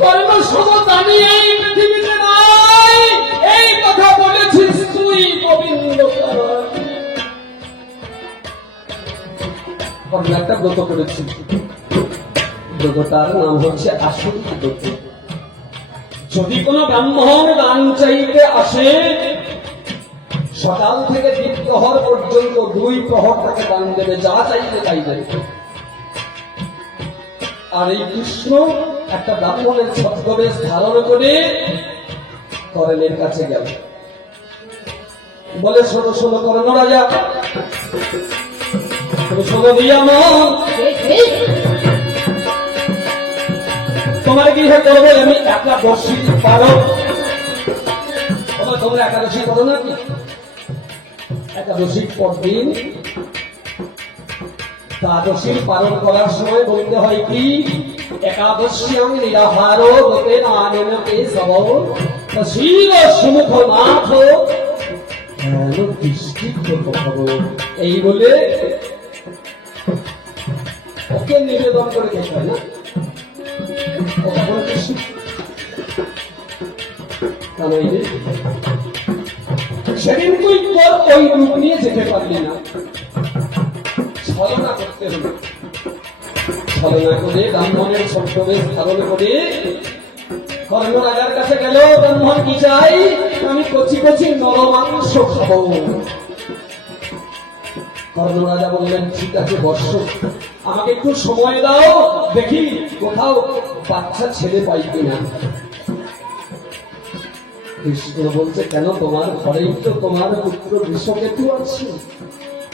কর্ম সমদানি এই পৃথিবীতে নাই, এই কথা বলেছিস তুই গোবিন্দ। একটা ব্রত করেছি, ব্রতটার নাম হচ্ছে আসল ব্রত। যদি কোনো ব্রাহ্মণ দান চাইতে আসে, সকাল থেকে দ্বীপ প্রহর পর্যন্ত 2 প্রহর তাকে দান দেবে, যা চাইবে তাই দেবে। আর এই কৃষ্ণ একটা ব্রাহ্মণের ছদ্মবেশ ধারণ করে করেনের কাছে গেল, বলে শোনো শোনো করেন রাজা, শোনো দিয়া তোমার কি করবে, আমি একাদশী পালন। তোমরা একাদশী করো নাকি? একাদশীর পর দিন দ্বাদশী পালন করার সময় বলতে হয় কি, একাদশ্যাং নিরাহারো গতে নানেনকে সব শিব সুমুখ নাথ দৃষ্টি করবো, এই বলে ওকে নিবেদন করে খেতে হয় না। সেদিন তুই তোর ওই রূপ নিয়ে যেতে পারলি না, ছলনা করতে হলো। ছলনা করে ব্রাহ্মণের ছদ্মবেশ ধারণ করে কর্ণ রাজার কাছে গেল। ব্রাহ্মণ কি চাই, আমি কচি কচি নরমাংস খাবো। কর্ণ রাজা বললেন ঠিক আছে বর্ষ, আমাকে একটু সময় দাও, দেখি কোথাও বাচ্চা ছেলে পাই কিনা। কৃষ্ণ বলছে কেন, তোমার ঘরেই তো তোমার পুত্র বিষকেতু আছে,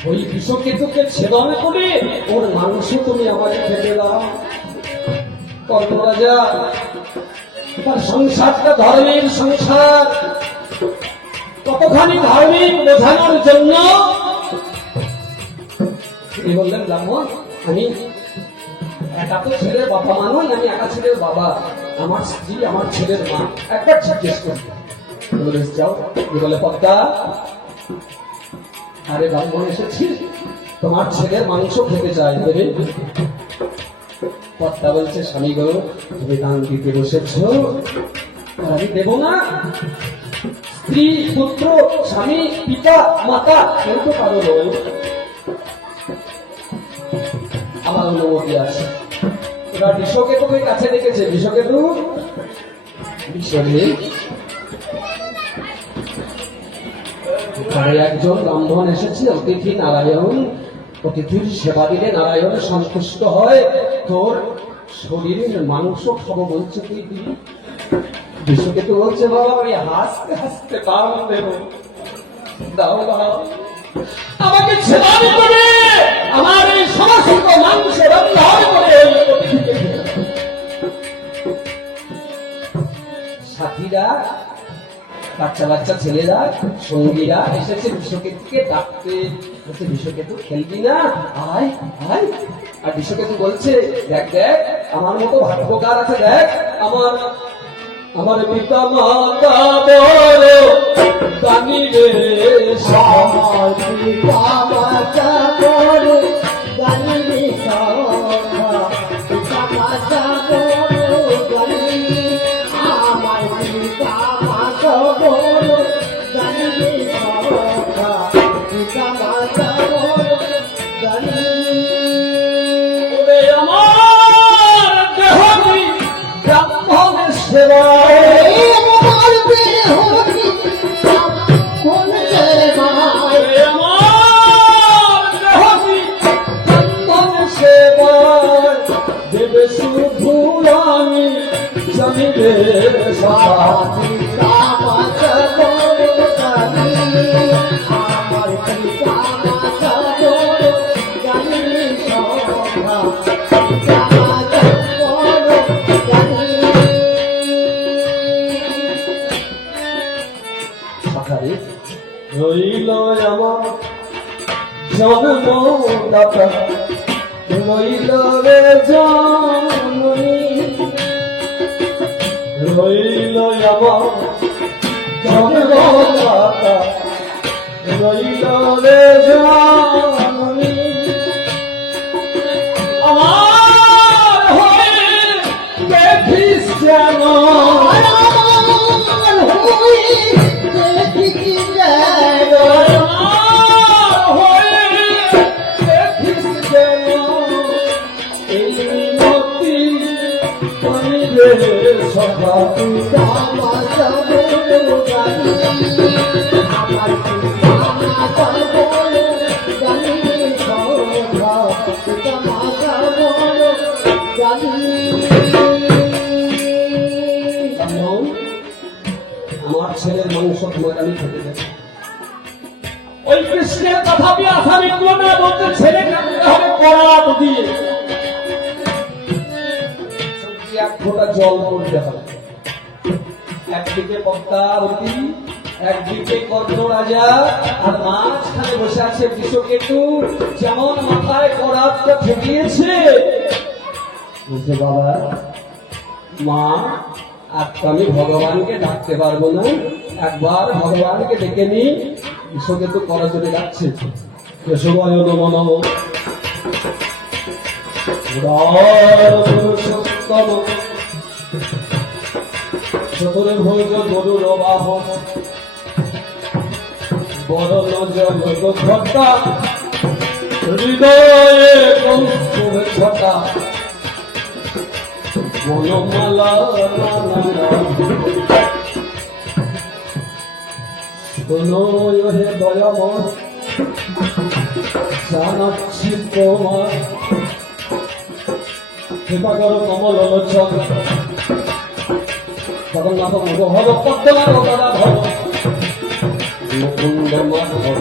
ওই বিষকেতুকে ছেদন করে ওর মাংস তুমি আমাকে খেতে দাও। কর্ণ রাজা তার সংসারটা ধর্মের সংসার, কতখানি ধার্মিক বোঝানোর জন্য তিনি বললেন ব্রাহ্মণ, আমি একা তো ছেলের বাবা মা নই, আমি একা ছেলের বাবা, আমার স্ত্রী আমার ছেলের মা, একবার জিজ্ঞেস করি। যাও, বলে পদ্মা, আরে ব্রাহ্মণ এসেছি, তোমার ছেলের মাংস খেতে চাই, দেবে? পদ্মা বলছে স্বামী গো, তুমি দান দিতে বসেছ, আমি দেব না? স্ত্রী পুত্র স্বামী পিতা মাতা কেউ তো কারো নয়, আমার অনুমতি আছে। এবার বিষকেতুকে কাছে রেখেছে। বিষকেতু একজন ব্রাহ্মণ এসেছে, অতিথি নারায়ণ, অতিথির সেবা দিলে নারায়ণ সন্তুষ্ট হয়, তোর শরীরের মাংস খাবো বলছে তুই দিবি? বিষকেতু বলছে বাবা আমি হাসতে হাসতে দাম দেব, দাও বাবা, আমাকে সেবা করে আমার এই সমস্ত মাংস রন্ধন করে সাথীরা, বাচ্চা বাচ্চা ছেলেরা, সঙ্গীরা এসেছে বিষকেতুকে ডাকতে, বলছে বিষকেতু খেলবি না, আয় আয়। আর বিষকেতু বলছে দেখ দেখ আমার মতো ভাগ্যকার আছে, দেখ আমার আমার পিতা মাতা বড় দানি রে, পিতা মাতা বড় দানি রে, পিতা মাতা বড় দানি, আমার পিতা মাতা বড় দানি রে, পিতা মাতা বড় দানি। আমার দেহ ব্রাহ্মণের সেবায়, আমার দেহ দেবে শুধু আমি জানিবে সাথী, আমার পিতা মাতা বড় জানিবে রইল আমার জন্মদাতা, রইল রে জননী, রইল আমার জন্মদাতা, রইল রে জননী, আমার হয়ে দেখিস যেন আমার ছেলের মাংস তোমাকে আমি খেতে দেব। ওই কৃষ্ণের কথা বি আসামি গুলো না বলতে ছেলে কাটতে হবে করাত দিয়ে এক ফোঁটা জল পড়তে হবে। একদিকে পদ্মাবতী, একদিকে কর্ণ রাজা, আর মাঝখানে বসে আছে বিশ্বকেতু। যেমন মাথায় করাতটা ঠেকিয়েছে বলছে, বাবা মা আজ আমি ভগবানকে ডাকতে পারবো না, একবার ভগবানকে ডেকে নি। বিশ্বকেতু করজোড়ে ডাকছে, কেশবায় নমঃ নমঃ পুরুষোত্তম চতুর্ভুজ গরুর বাহন বরণ জগৎঘটা হৃদয়ে কৌস্তুভ ছটা বনমালা শোনয় হে দয়াময় জানাচ্ছি তোমার কৃপা করো কমল লোচন জগন্নাথ মনোহর পদ্মনাথ গদাধর মুকুন্দ মাধব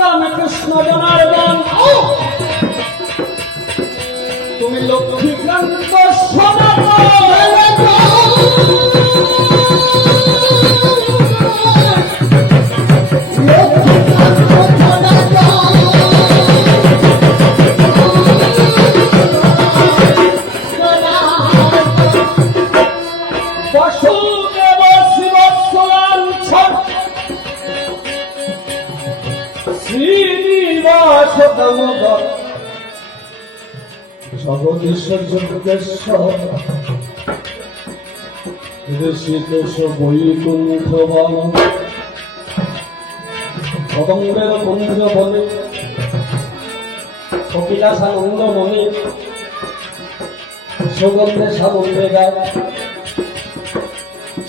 রামকৃষ্ণ জনার্দন তুমি লক্ষ্মীকান্ত বাসুদেব শিবসলাঞ্ছন শ্রীনিবাস দামোদর জগদীশ্বর যোগেশ্বর ঋষিকেশ বৈকুণ্ঠ বন কদম্বের কুঞ্জ বনে কপিলাসানন্দ মণি সুগন্ধে সাগন্ধে গায়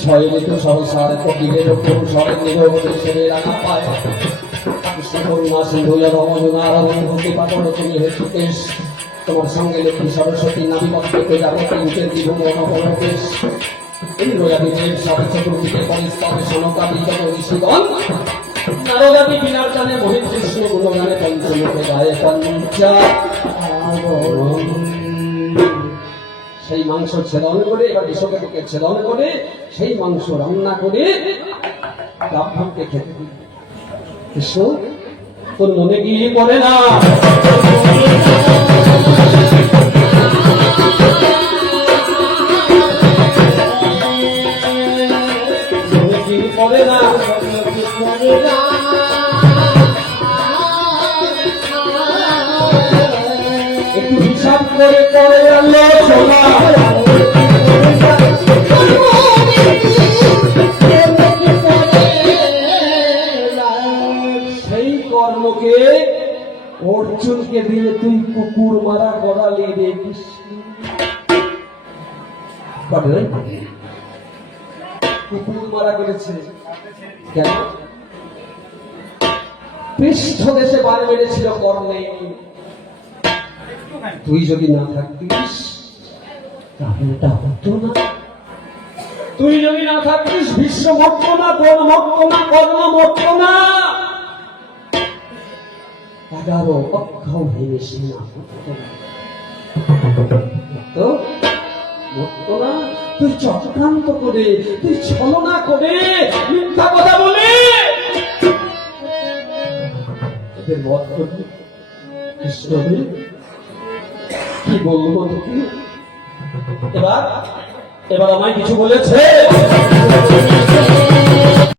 ছয় ঋতু সহসার কপিলের পুরুষের নিরবদেশের রাঙা পায় কৃষ্ণকন্যা সিন্ধুয়া রমজনারায়ণ ভক্তি পাঠন তুমি হে সুকেশ তোমার সঙ্গে লক্ষ্মী সরস্বতী নামী পক্ষে যাবো তিনটের জীবন অনপরকেশ ইন্দ্রজাতি দেব সাথে চতুর্দিকে পরিস্তবে সনকাদি যত ঋষিগণ নারদাদি বিনার টানে মহিত কৃষ্ণ গুণগানে পঞ্চমুখে গায়ে পঞ্চা। সেই মাংস ছেদন করে এবার বিশ্বকেতুকে ছেদন করে সেই মাংস রান্না করে ব্রাহ্মণকে খেতে দিই। কৃষ্ণ তোর মনে কি পড়ে না? মনে কি পড়ে না? একটু হিসাব করে পড়ে আলোচনা সেই কর্মকে অর্জুনকে দিয়ে তুই কুকুর মারা করালি রে কৃষ্ণ। কুকুর মারা করেছে কেন? পৃষ্ঠ দেশে বার মেরেছিল কর্ণে। তুই যদি না থাকতিস তাহলে এটা হতো না। তুই যদি না থাকতিস ভীষ্ম মরতো না, দ্রোণ মরতো না, কর্ণ মরতো না। 11 অক্ষম ভেঙে সেনা তো মরতো না। তুই চক্রান্ত করে, তুই ছলনা করে, মিথ্যা কথা বলে এদের বধ করবি। কৃষ্ণ কি বলবো তোকে? এবার আমায় কিছু বলেছে?